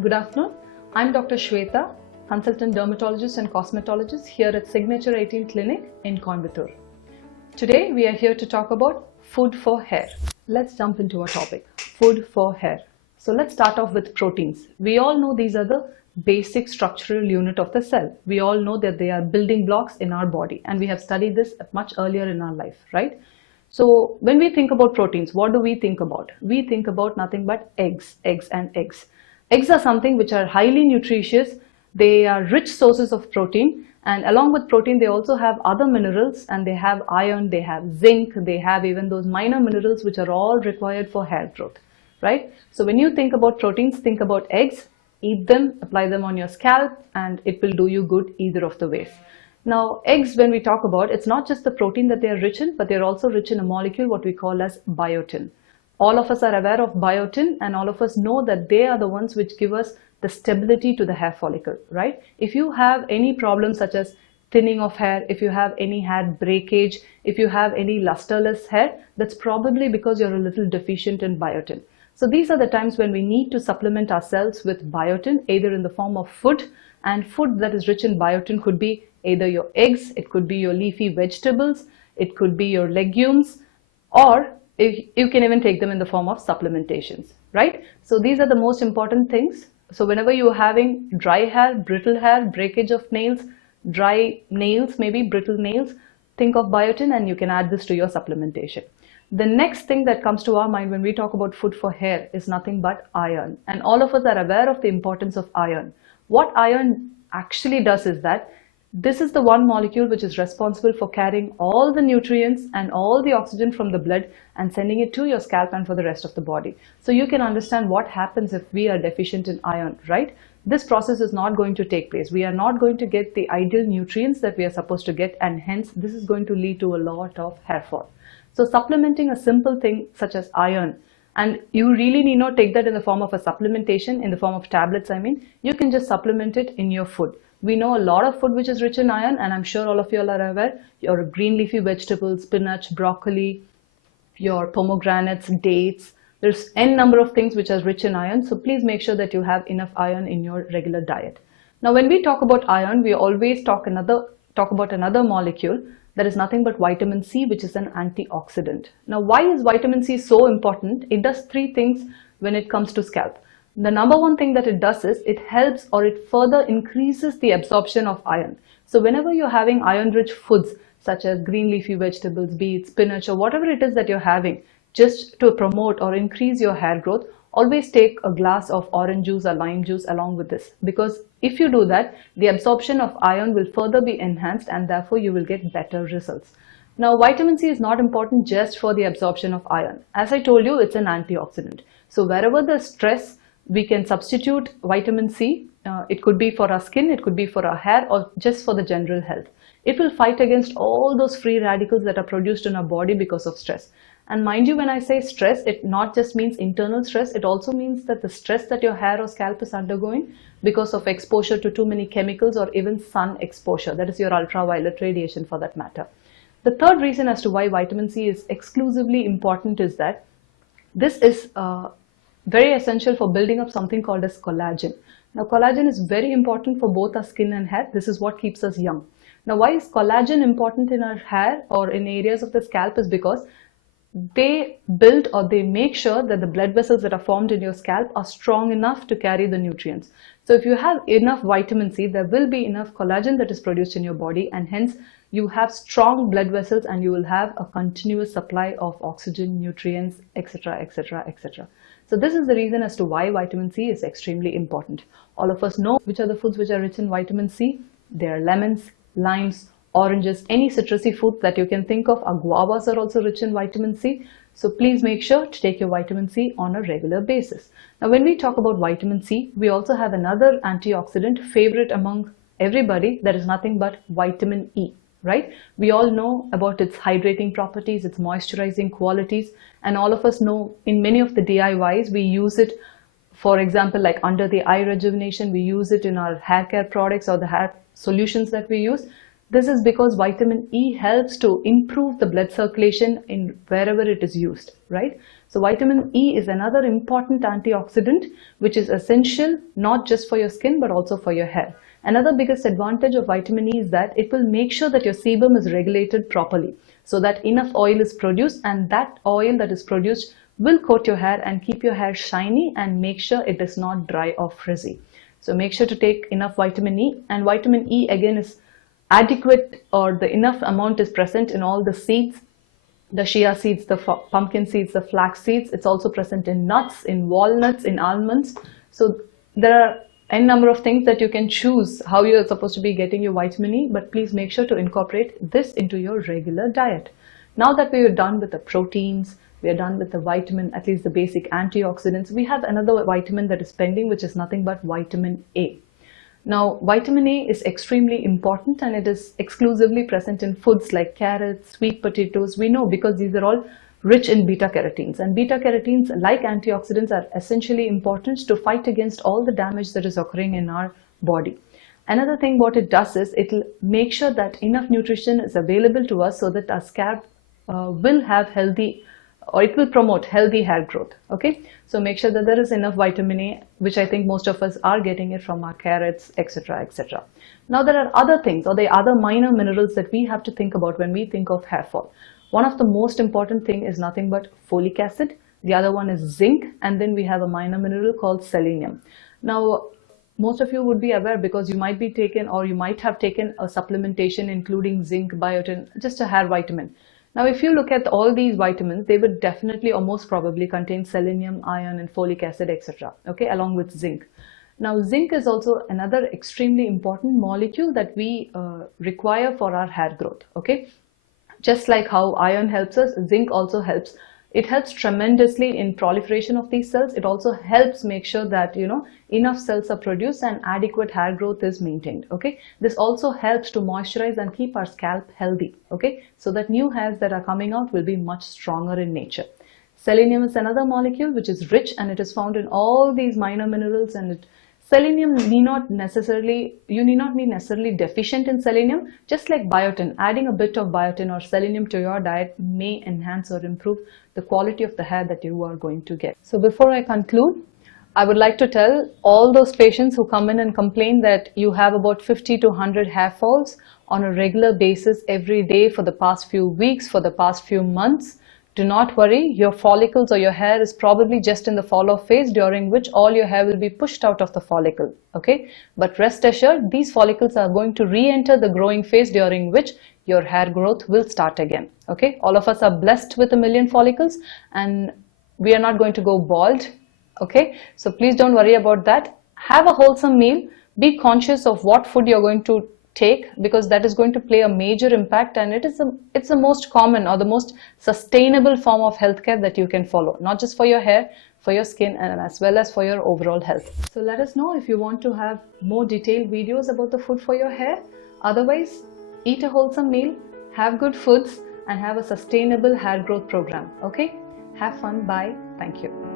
Good afternoon. I'm Dr. Swetha, consultant dermatologist and cosmetologist here at Signature 18 Clinic in Coimbatore. Today we are here to talk about food for hair. Let's jump into our topic, food for hair. So let's start off with proteins. We all know these are the basic structural unit of the cell. We all know that they are building blocks in our body, and we have studied this much earlier in our life, right? So when we think about proteins, what do we think about? We think about nothing but eggs. Eggs are something which are highly nutritious. They are rich sources of protein, and along with protein they also have other minerals, and they have iron, they have zinc, they have even those minor minerals which are all required for hair growth, right? So when you think about proteins, think about eggs, eat them, apply them on your scalp, and it will do you good either of the ways. Now, eggs, when we talk about, it's not just the protein that they are rich in, but they're also rich in a molecule what we call as biotin. All of us are aware of biotin, and all of us know that they are the ones which give us the stability to the hair follicle, right? If you have any problems such as thinning of hair, if you have any hair breakage, if you have any lusterless hair, that's probably because you're a little deficient in biotin. So these are the times when we need to supplement ourselves with biotin, either in the form of food, and food that is rich in biotin could be either your eggs, it could be your leafy vegetables, it could be your legumes, or you can even take them in the form of supplementations, right? So these are the most important things. So whenever you're having dry hair, brittle hair, breakage of nails, dry nails, maybe brittle nails, think of biotin and you can add this to your supplementation. The next thing that comes to our mind when we talk about food for hair is nothing but iron. And all of us are aware of the importance of iron. What iron actually does is that this is the one molecule which is responsible for carrying all the nutrients and all the oxygen from the blood and sending it to your scalp and for the rest of the body. So you can understand what happens if we are deficient in iron, right? This process is not going to take place. We are not going to get the ideal nutrients that we are supposed to get, and hence this is going to lead to a lot of hair fall. So supplementing a simple thing such as iron, and you really need not take that in the form of a supplementation, in the form of tablets, you can just supplement it in your food. We know a lot of food which is rich in iron, and I'm sure all of you all are aware. Your green leafy vegetables, spinach, broccoli, your pomegranates, dates. There's n number of things which are rich in iron. So please make sure that you have enough iron in your regular diet. Now, when we talk about iron, we always talk about another molecule that is nothing but vitamin C, which is an antioxidant. Now, why is vitamin C so important? It does three things when it comes to scalp. The number one thing that it does is it helps or it further increases the absorption of iron. So whenever you're having iron-rich foods such as green leafy vegetables, be it spinach or whatever it is that you're having, just to promote or increase your hair growth, always take a glass of orange juice or lime juice along with this, because if you do that, the absorption of iron will further be enhanced and therefore you will get better results. Now, vitamin C is not important just for the absorption of iron. As I told you, it's an antioxidant. So wherever there's stress, we can substitute vitamin C. It could be for our skin, it could be for our hair, or just for the general health. It will fight against all those free radicals that are produced in our body because of stress. And mind you, when I say stress, it not just means internal stress, it also means that the stress that your hair or scalp is undergoing because of exposure to too many chemicals or even sun exposure, that is your ultraviolet radiation for that matter. The third reason as to why vitamin C is exclusively important is that this is very essential for building up something called as collagen. Now, collagen is very important for both our skin and hair. This is what keeps us young. Now, why is collagen important in our hair or in areas of the scalp is because they build or they make sure that the blood vessels that are formed in your scalp are strong enough to carry the nutrients. So if you have enough vitamin C, there will be enough collagen that is produced in your body, and hence you have strong blood vessels and you will have a continuous supply of oxygen, nutrients, etc., etc., etc. So this is the reason as to why vitamin C is extremely important. All of us know which are the foods which are rich in vitamin C. They are lemons, limes, oranges, any citrusy food that you can think of. Our guavas are also rich in vitamin C. So please make sure to take your vitamin C on a regular basis. Now, when we talk about vitamin C, we also have another antioxidant favorite among everybody, that is nothing but vitamin E. Right? We all know about its hydrating properties, its moisturizing qualities, and all of us know in many of the DIYs we use it. For example, like under the eye rejuvenation, we use it in our hair care products or the hair solutions that we use. This is because vitamin E helps to improve the blood circulation in wherever it is used, right? So vitamin E is another important antioxidant which is essential not just for your skin but also for your hair. Another biggest advantage of vitamin E is that it will make sure that your sebum is regulated properly so that enough oil is produced, and that oil that is produced will coat your hair and keep your hair shiny and make sure it does not dry or frizzy. So make sure to take enough vitamin E, and vitamin E again is adequate, or the enough amount is present in all the seeds, the chia seeds, the pumpkin seeds, the flax seeds. It's also present in nuts, in walnuts, in almonds. So there are n number of things that you can choose how you're supposed to be getting your vitamin E, but please make sure to incorporate this into your regular diet. Now that we are done with the proteins, we are done with the vitamin, at least the basic antioxidants, we have another vitamin that is pending, which is nothing but vitamin A. Now, vitamin A is extremely important, and it is exclusively present in foods like carrots, sweet potatoes. We know because these are all rich in beta carotenes, and beta carotenes, like antioxidants, are essentially important to fight against all the damage that is occurring in our body. Another thing what it does is it will make sure that enough nutrition is available to us so that our scalp will have healthy, or it will promote healthy hair growth. Okay, so make sure that there is enough vitamin A, which I think most of us are getting it from our carrots, etc., etc. Now there are other things, or the other minor minerals that we have to think about when we think of hair fall. One of the most important thing is nothing but folic acid. The other one is zinc, and then we have a minor mineral called selenium. Now most of you would be aware because you might be taken, or you might have taken a supplementation including zinc, biotin, just a hair vitamin. Now, if you look at all these vitamins, they would definitely or most probably contain selenium, iron, and folic acid, etc. Okay, along with zinc. Now, zinc is also another extremely important molecule that we require for our hair growth. Okay, just like how iron helps us, zinc also helps. It helps tremendously in proliferation of these cells. It also helps make sure that enough cells are produced and adequate hair growth is maintained. Okay, this also helps to moisturize and keep our scalp healthy. Okay, so that new hairs that are coming out will be much stronger in nature. Selenium is another molecule which is rich, and it is found in all these minor minerals, and selenium you need not be necessarily deficient in selenium. Just like biotin, adding a bit of biotin or selenium to your diet may enhance or improve the quality of the hair that you are going to get. So before I conclude, I would like to tell all those patients who come in and complain that you have about 50 to 100 hair falls on a regular basis every day for the past few weeks, for the past few months, do not worry. Your follicles or your hair is probably just in the fall off phase, during which all your hair will be pushed out of the follicle. Okay, but rest assured, these follicles are going to re-enter the growing phase, during which your hair growth will start again. Okay, all of us are blessed with 1 million follicles, and we are not going to go bald. Okay, so please don't worry about that. Have a wholesome meal. Be conscious of what food you're going to take, because that is going to play a major impact, and it's the most common or the most sustainable form of healthcare that you can follow, not just for your hair, for your skin, and as well as for your overall health. So let us know if you want to have more detailed videos about the food for your hair. Otherwise, eat a wholesome meal, have good foods, and have a sustainable hair growth program. Okay, have fun. Bye. Thank you.